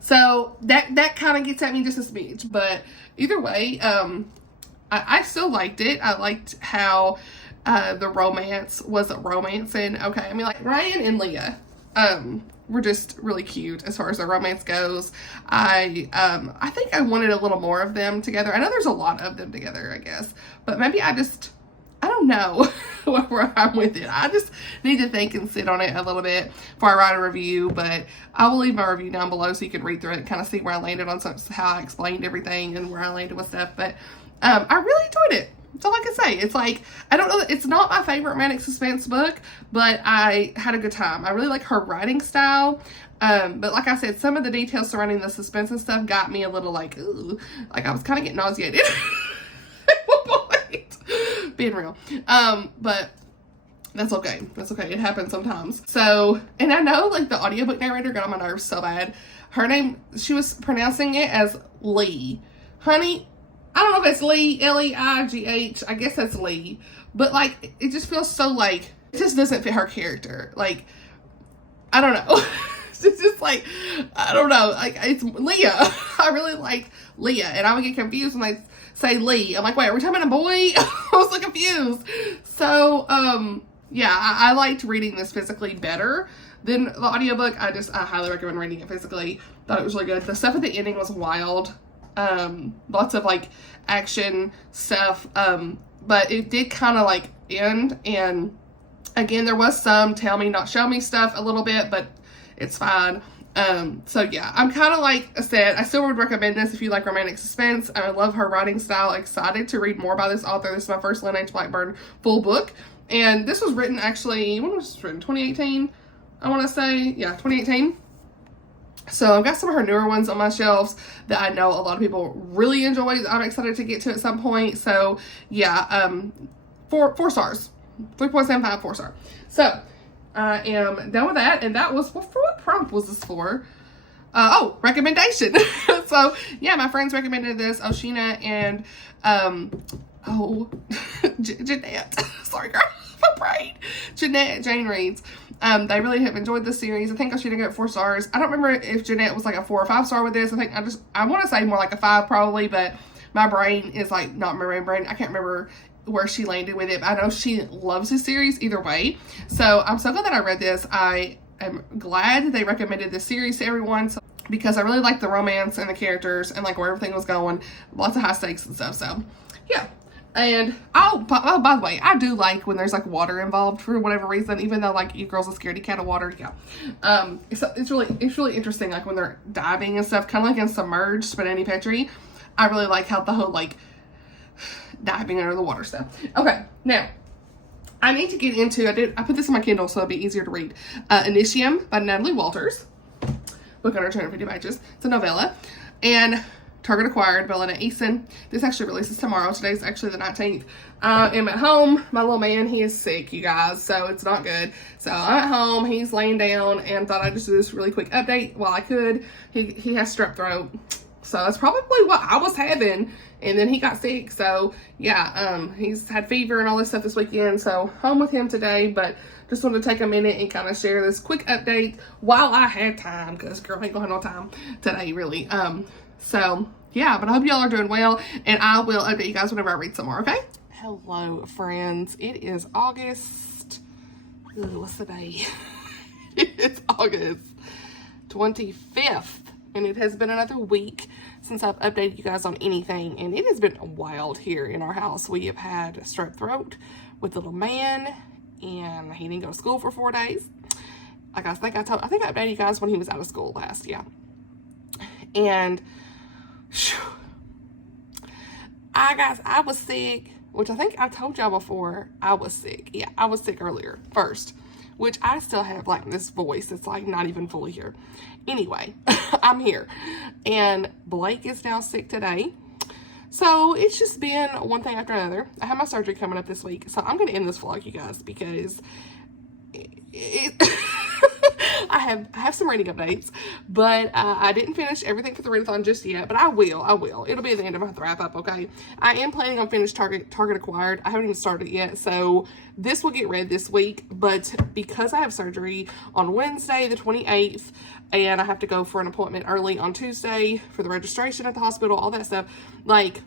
So that kind of gets at me just a smidge. But either way, I still liked it. I liked how the romance wasn't romancing. Okay, I mean, like, Ryan and Leah were just really cute as far as their romance goes. I think I wanted a little more of them together. I know there's a lot of them together, I guess, but maybe I don't know where I'm with it. I just need to think and sit on it a little bit before I write a review, but I will leave my review down below so you can read through it and kind of see where I landed on how I explained everything and where I landed with stuff. But I really enjoyed it. That's all I can say. It's like, I don't know, it's not my favorite romantic suspense book, but I had a good time. I really like her writing style. But like I said, some of the details surrounding the suspense and stuff got me a little like, ooh, like I was kind of getting nauseated at one point. Being real. But that's okay. That's okay. It happens sometimes. So, and I know, like, the audiobook narrator got on my nerves so bad. Her name, she was pronouncing it as Lee. Honey, I don't know if it's Lee, L-E-I-G-H. I guess that's Lee. But, like, it just feels so, like, it just doesn't fit her character. Like, I don't know. It's just like, I don't know. Like, it's Leah. I really like Leah. And I would get confused when they say Lee. I'm like, wait, are we talking about a boy? I was so confused. So, yeah, I liked reading this physically better than the audiobook. I highly recommend reading it physically. Thought it was really good. The stuff at the ending was wild. Lots of, like, action stuff. But it did kind of, like, end. And again, there was some tell me, not show me stuff a little bit, but it's fine. So yeah, I'm kind of, like I said, I still would recommend this if you like romantic suspense. I love her writing style. Excited to read more by this author. This is my first Lynn H. Blackburn full book. And this was written actually, when was this written? 2018, I want to say. Yeah, 2018. So I've got some of her newer ones on my shelves that I know a lot of people really enjoy. I'm excited to get to at some point. So yeah, 4 stars, 3.75, 4 star. So I am done with that. And that was, what prompt was this for? Oh, recommendation. So yeah, my friends recommended this, Oshina and, Jeanette. Sorry, girl. My brain. Jeanette, Jane reads. They really have enjoyed this series. I think Oshina got 4 stars. I don't remember if Jeanette was like a 4 or 5 star with this. I want to say more like a 5 probably, but my brain is like not remembering. I can't remember where she landed with it. But I know she loves this series either way. So I'm so glad that I read this. I am glad they recommended this series to everyone. So, because I really like the romance and the characters and like where everything was going. Lots of high stakes and stuff. So yeah. And oh, by the way, I do like when there's like water involved for whatever reason, even though like you girls are scaredy cat of water. Yeah. It's really interesting. Like when they're diving and stuff, kind of like in Submerged, Spinelli Petrie. I really like how the whole like diving under the water stuff. Okay. Now I need to get into, I put this in my Kindle so it'll be easier to read. Initium by Natalie Walters. Book under 250 pages. It's a novella. And Target acquired, Bellina Easton. This actually releases tomorrow. Today's actually the 19th. I'm at home. My little man, he is sick, you guys, so it's not good. So I'm at home. He's laying down and thought I'd just do this really quick update while I could. He has strep throat. So that's probably what I was having. And then he got sick. So yeah, he's had fever and all this stuff this weekend. So home with him today, but just wanted to take a minute and kind of share this quick update while I had time, because girl ain't gonna have no time today, really. So yeah, but I hope y'all are doing well, and I will update you guys whenever I read some more, okay? Hello, friends. It is August. Ooh, what's the day? It's August 25th, and it has been another week since I've updated you guys on anything, and it has been wild here in our house. We have had strep throat with the little man, and he didn't go to school for 4 days. Like I think I updated you guys when he was out of school last, yeah. And I was sick, which I think I told y'all before. I was sick. Yeah, I was sick earlier first, which I still have like this voice. It's like not even fully here. Anyway, I'm here, and Blake is now sick today. So it's just been one thing after another. I have my surgery coming up this week, so I'm going to end this vlog, you guys, because I have some reading updates, but I didn't finish everything for the readathon just yet, but I will. It'll be at the end of my wrap up, okay? I am planning on finished Target Acquired. I haven't even started yet, so this will get read this week, but because I have surgery on Wednesday, the 28th, and I have to go for an appointment early on Tuesday for the registration at the hospital, all that stuff, like,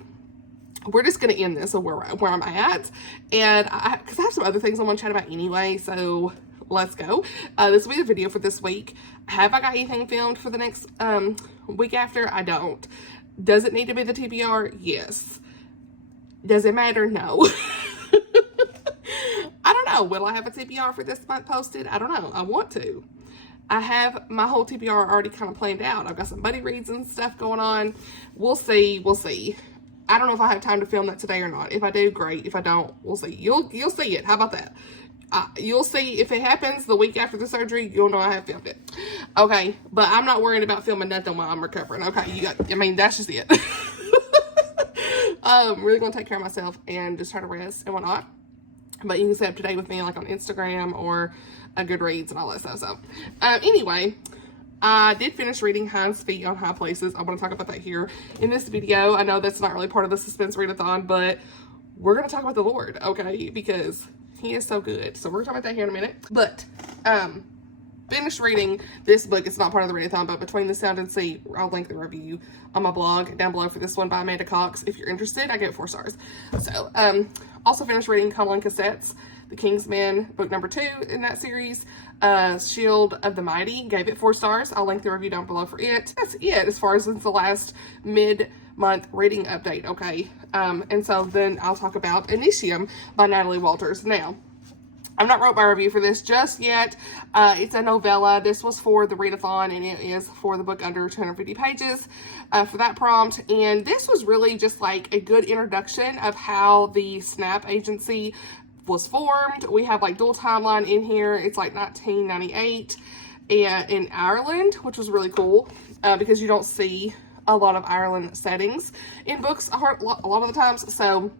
we're just going to end this where I'm at, and because I have some other things I want to chat about anyway, so let's go. This will be the video for this week. Have I got anything filmed for the next week after? I don't. Does it need to be the TBR? Yes. Does it matter? No. I don't know. Will I have a TBR for this month posted? I don't know. I want to. I have my whole TBR already kind of planned out. I've got some buddy reads and stuff going on. We'll see. We'll see. I don't know if I have time to film that today or not. If I do, great. If I don't, we'll see. You'll see it. How about that? You'll see if it happens the week after the surgery. You'll know I have filmed it. Okay, but I'm not worried about filming nothing while I'm recovering. Okay, that's just it. I'm really gonna take care of myself and just try to rest and whatnot. But you can stay up to date with me like on Instagram or Goodreads and all that stuff. So anyway, I did finish reading Hinds' Feet on High Places. I want to talk about that here in this video. I know that's not really part of the suspense readathon, but we're going to talk about the Lord, okay? Because he is so good. So we're going to talk about that here in a minute. But finished reading this book. It's not part of the readathon, but Between the Sound and Sea. I'll link the review on my blog down below for this one by Amanda Cox. If you're interested, I give it 4 stars. So also finished reading Colin Cassette's The King's Men, book number 2 in that series. Shield of the Mighty, gave it 4 stars. I'll link the review down below for it. That's it as far as since the last mid-month reading update, okay? And so then I'll talk about Initium by Natalie Walters. Now, I've not wrote my review for this just yet. It's a novella. This was for the readathon, and it is for the book under 250 pages for that prompt. And this was really just like a good introduction of how the SNAP agency was formed. We have like dual timeline in here. It's like 1998 and in Ireland, which was really cool because you don't see a lot of Ireland settings in books a lot of the times. So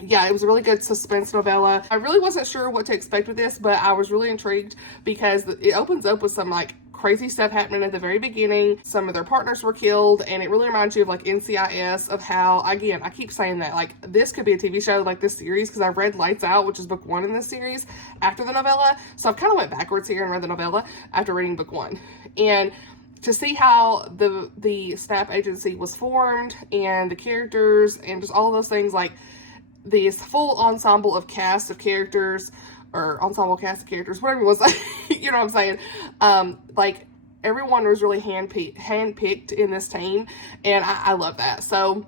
yeah, it was a really good suspense novella. I really wasn't sure what to expect with this, but I was really intrigued because it opens up with some like crazy stuff happening at the very beginning. Some of their partners were killed, and it really reminds you of like NCIS, of how, again, I keep saying that, like, this could be a TV show like this series, because I read Lights Out, which is book 1 in this series, after the novella. So I've kind of went backwards here and read the novella after reading book 1. And to see how the SNAP agency was formed, and the characters, and just all of those things, like, this full ensemble of cast of characters, or ensemble cast of characters, whatever it was, you know what I'm saying? Like, everyone was really handpicked in this team, and I love that. So,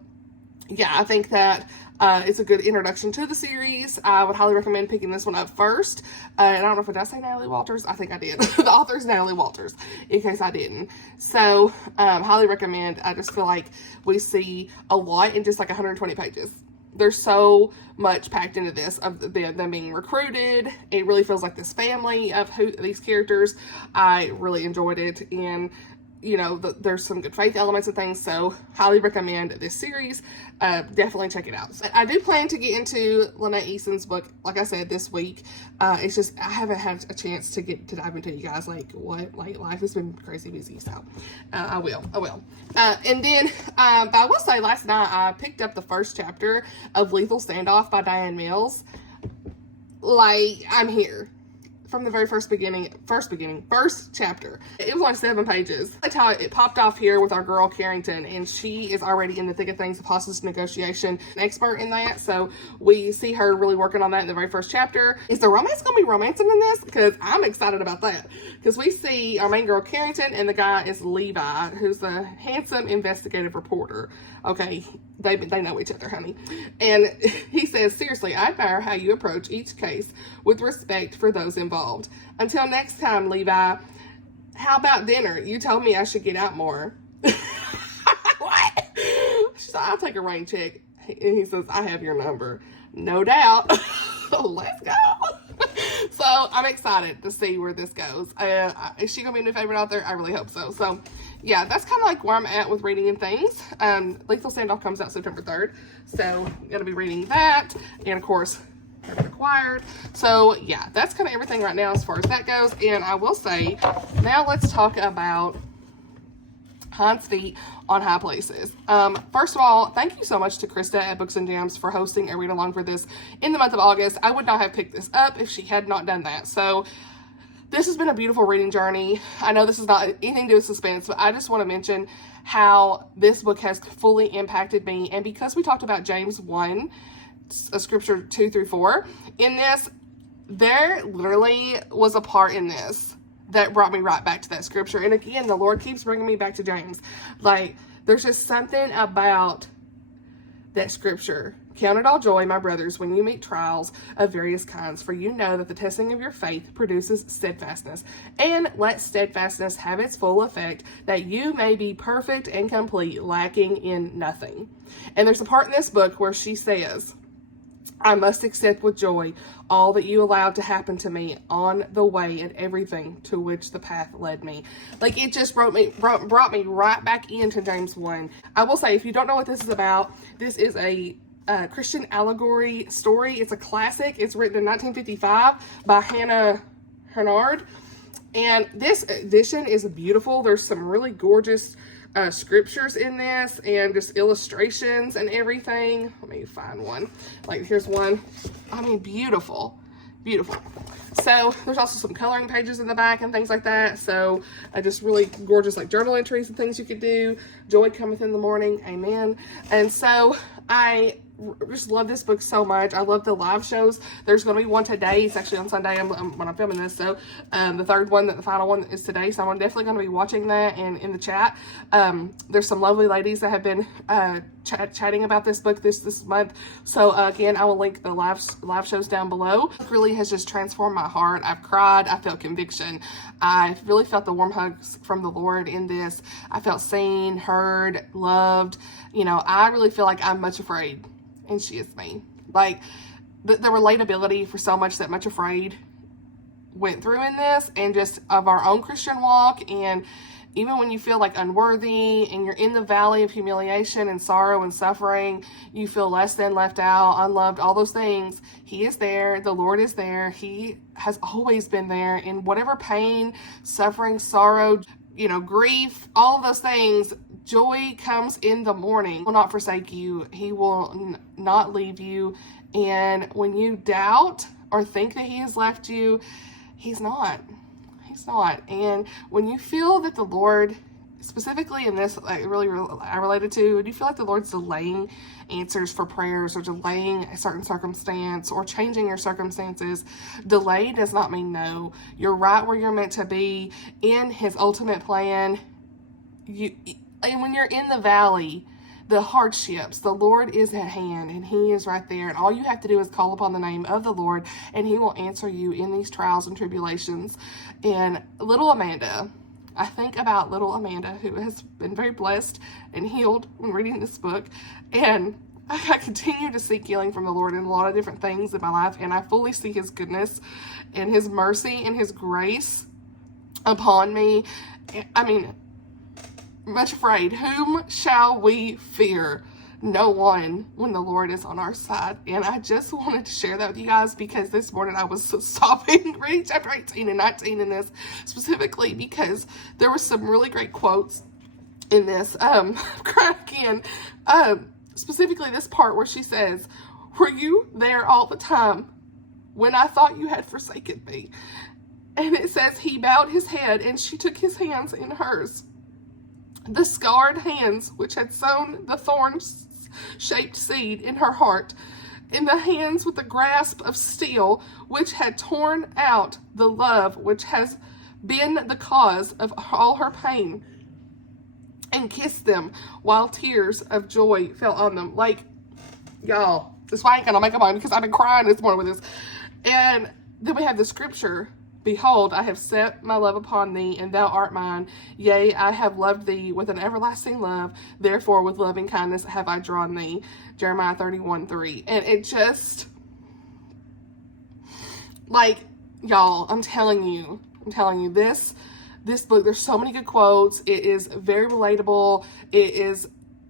yeah, I think that it's a good introduction to the series. I would highly recommend picking this one up first. And I don't know if I did say Natalie Walters. I think I did. The author is Natalie Walters, in case I didn't. So, highly recommend. I just feel like we see a lot in just like 120 pages. There's so much packed into this of them being recruited. It really feels like this family of these characters. I really enjoyed it, and you know, there's some good faith elements and things, so highly recommend this series. Definitely check it out. I do plan to get into Lynette Eason's book, like I said, this week. It's just, I haven't had a chance to dive into you guys, like, what, like, life has been crazy busy, so I will. And then, but I will say, last night, I picked up the first chapter of Lethal Standoff by Diane Mills. Like, I'm here. from the very first chapter. It was only 7 pages. That's how it popped off here with our girl Carrington, and she is already in the thick of things, of hostage negotiation, an expert in that. So we see her really working on that in the very first chapter. Is the romance gonna be romancing in this? Because I'm excited about that. Because we see our main girl Carrington, and the guy is Levi, who's the handsome investigative reporter. Okay, they know each other, honey. And he says, seriously, I admire how you approach each case with respect for those involved. Until next time, Levi, how about dinner? You told me I should get out more. What? She's like, I'll take a rain check. And he says, I have your number. No doubt. Let's go. So I'm excited to see where this goes. Is she gonna be a new favorite out there? I really hope so. So yeah, that's kind of like where I'm at with reading and things. Lethal Standoff comes out September 3rd, so I'm gonna be reading that, and of course Acquired. So yeah, that's kind of everything right now as far as that goes. And I will say, now let's talk about Hinds' feet on high places. First of all, thank you so much to Krista at Books and Jams for hosting a read along for this in the month of August. I would not have picked this up if she had not done that. So this has been a beautiful reading journey. I know this is not anything to do with suspense, but I just want to mention how this book has fully impacted me. And because we talked about James 1, scripture 2 through 4, in this, there literally was a part in this that brought me right back to that scripture. And again, the Lord keeps bringing me back to James. Like, there's just something about that scripture. Count it all joy, my brothers, when you meet trials of various kinds, for you know that the testing of your faith produces steadfastness. And let steadfastness have its full effect, that you may be perfect and complete, lacking in nothing. And there's a part in this book where she says, I must accept with joy all that you allowed to happen to me on the way and everything to which the path led me. Like, it just brought me right back into James 1. I will say, if you don't know what this is about, this is a Christian allegory story. It's a classic. It's written in 1955 by Hannah Hurnard. And this edition is beautiful. There's some really gorgeous scriptures in this, and just illustrations and everything. Let me find one. Like, here's one. I mean, beautiful. So there's also some coloring pages in the back and things like that. So just really gorgeous, like, journal entries and things you could do. Joy cometh in the morning. Amen. And so I just love this book so much. I love the live shows. There's going to be one today. It's actually on Sunday when I'm filming this. So the third one, the final one, is today. So I'm definitely going to be watching that and in the chat. There's some lovely ladies that have been chatting about this book this month. So again, I will link the live shows down below. It really has just transformed my heart. I've cried. I felt conviction. I really felt the warm hugs from the Lord in this. I felt seen, heard, loved. You know, I really feel like I'm much afraid. And she is me. Like, the relatability for so much that Much Afraid went through in this, and just of our own Christian walk. And even when you feel like unworthy and you're in the valley of humiliation and sorrow and suffering, you feel less than, left out, unloved, all those things, He is there. The Lord is there. He has always been there. In whatever pain, suffering, sorrow, you know, grief, all of those things, joy comes in the morning. He will not forsake you. He will not leave you. And when you doubt or think that He has left you, He's not. He's not. And when you feel that the Lord, specifically in this, like, really I related to, when you feel like the Lord's delaying answers for prayers, or delaying a certain circumstance, or changing your circumstances, delay does not mean no. You're right where you're meant to be in His ultimate plan. And when you're in the valley, the hardships, the Lord is at hand, and He is right there. And all you have to do is call upon the name of the Lord, and He will answer you in these trials and tribulations. And little Amanda, I think about little Amanda, who has been very blessed and healed when reading this book. And I continue to seek healing from the Lord in a lot of different things in my life. And I fully see His goodness and His mercy and His grace upon me. I mean, much afraid. Whom shall we fear? No one, when the Lord is on our side. And I just wanted to share that with you guys, because this morning I was stopping reading chapter 18 and 19 in this, specifically because there were some really great quotes in this. Again, specifically this part where she says, "Were you there all the time when I thought you had forsaken me?" And it says, he bowed his head and she took his hands in hers. The scarred hands which had sown the thorn-shaped seed in her heart, in the hands with the grasp of steel which had torn out the love which has been the cause of all her pain, and kissed them while tears of joy fell on them. Like, y'all, this why I ain't gonna make a mind because I've been crying this morning with this. And then we have the scripture, behold, I have set my love upon thee, and thou art mine. Yea, I have loved thee with an everlasting love. Therefore, with loving kindness have I drawn thee. Jeremiah 31:3. And it just, like, y'all, I'm telling you, this book, there's so many good quotes. It is very relatable. It is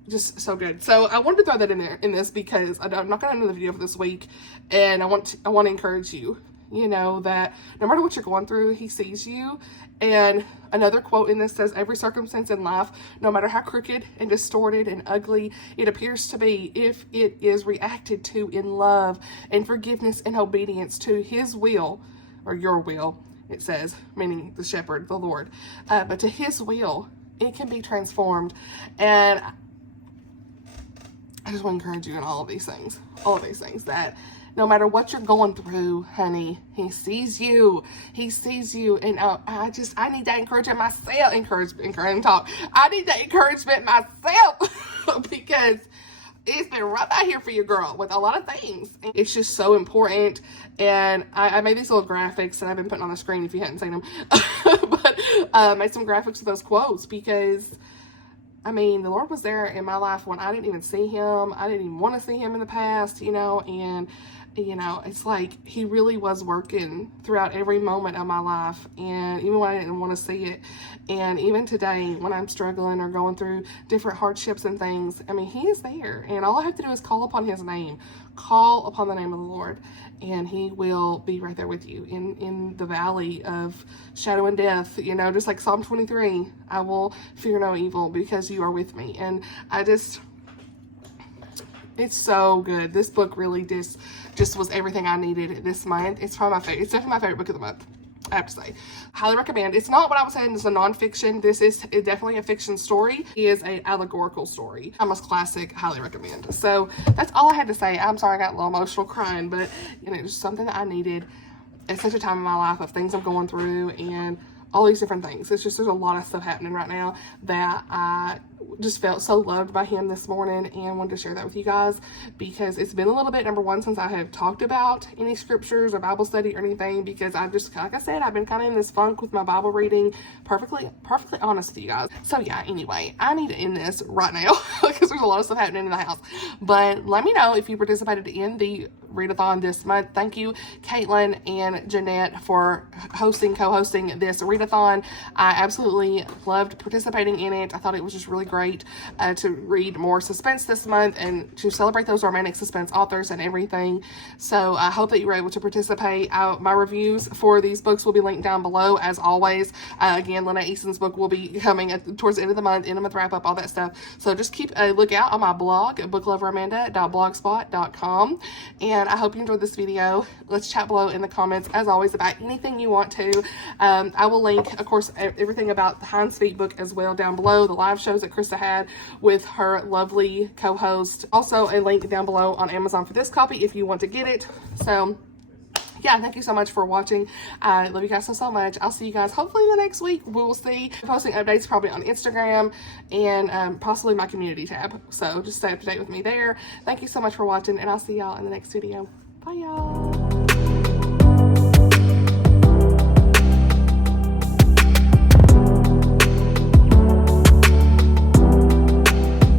just so good. So I wanted to throw that in this because I'm not going to end the video for this week, and I want to encourage you, you know, that no matter what you're going through, he sees you. And another quote in this says, every circumstance in life, no matter how crooked and distorted and ugly it appears to be, if it is reacted to in love and forgiveness and obedience to his will, or your will, it says, meaning the shepherd, the Lord, but to his will, it can be transformed. And I just want to encourage you in all of these things, that no matter what you're going through, honey, he sees you. And I need that encouragement myself. Encouragement talk. I need that encouragement myself because it's been right out here for you, girl, with a lot of things. It's just so important. And I made these little graphics that I've been putting on the screen if you hadn't seen them. But I made some graphics with those quotes because, I mean, the Lord was there in my life when I didn't even see him. I didn't even want to see him in the past, you know, and, you know, it's like he really was working throughout every moment of my life, and even when I didn't want to see it. And even today when I'm struggling or going through different hardships and things, I mean, he is there, and all I have to do is call upon his name, call upon the name of the Lord, and he will be right there with you in the valley of shadow and death, you know, just like Psalm 23, I will fear no evil because you are with me. And it's so good. This book really just was everything I needed this month. It's probably my favorite. It's definitely my favorite book of the month, I have to say. Highly recommend. It's not what I was saying. It's a nonfiction. This is definitely a fiction story. It is an allegorical story. Almost classic. Highly recommend. So that's all I had to say. I'm sorry I got a little emotional crying, but you know, it's something that I needed at such a time in my life of things I'm going through and all these different things. It's just, there's a lot of stuff happening right now that I just felt so loved by him this morning and wanted to share that with you guys because it's been a little bit, number one, since I have talked about any scriptures or Bible study or anything, because I just, like I said, I've been kind of in this funk with my Bible reading, perfectly honest with you guys. So yeah, anyway, I need to end this right now because there's a lot of stuff happening in the house. But let me know if you participated in the readathon this month. Thank you, Caitlin and Jeanette, for co-hosting this readathon. I absolutely loved participating in it. I thought it was just really great to read more suspense this month and to celebrate those romantic suspense authors and everything. So I hope that you were able to participate. My reviews for these books will be linked down below as always. Again, Lynn Easton's book will be coming towards the end of the month wrap up, all that stuff. So just keep a lookout on my blog, bookloveramanda.blogspot.com. And I hope you enjoyed this video. Let's chat below in the comments, as always, about anything you want to. I will link, of course, everything about the Hinds book as well down below, the live shows that Krista had with her lovely co-host. Also, a link down below on Amazon for this copy if you want to get it. So, yeah, thank you so much for watching. I love you guys so much. I'll see you guys hopefully the next week. We will see. I'm posting updates probably on Instagram and possibly my community tab. So just stay up to date with me there. Thank you so much for watching, and I'll see y'all in the next video. Bye, y'all.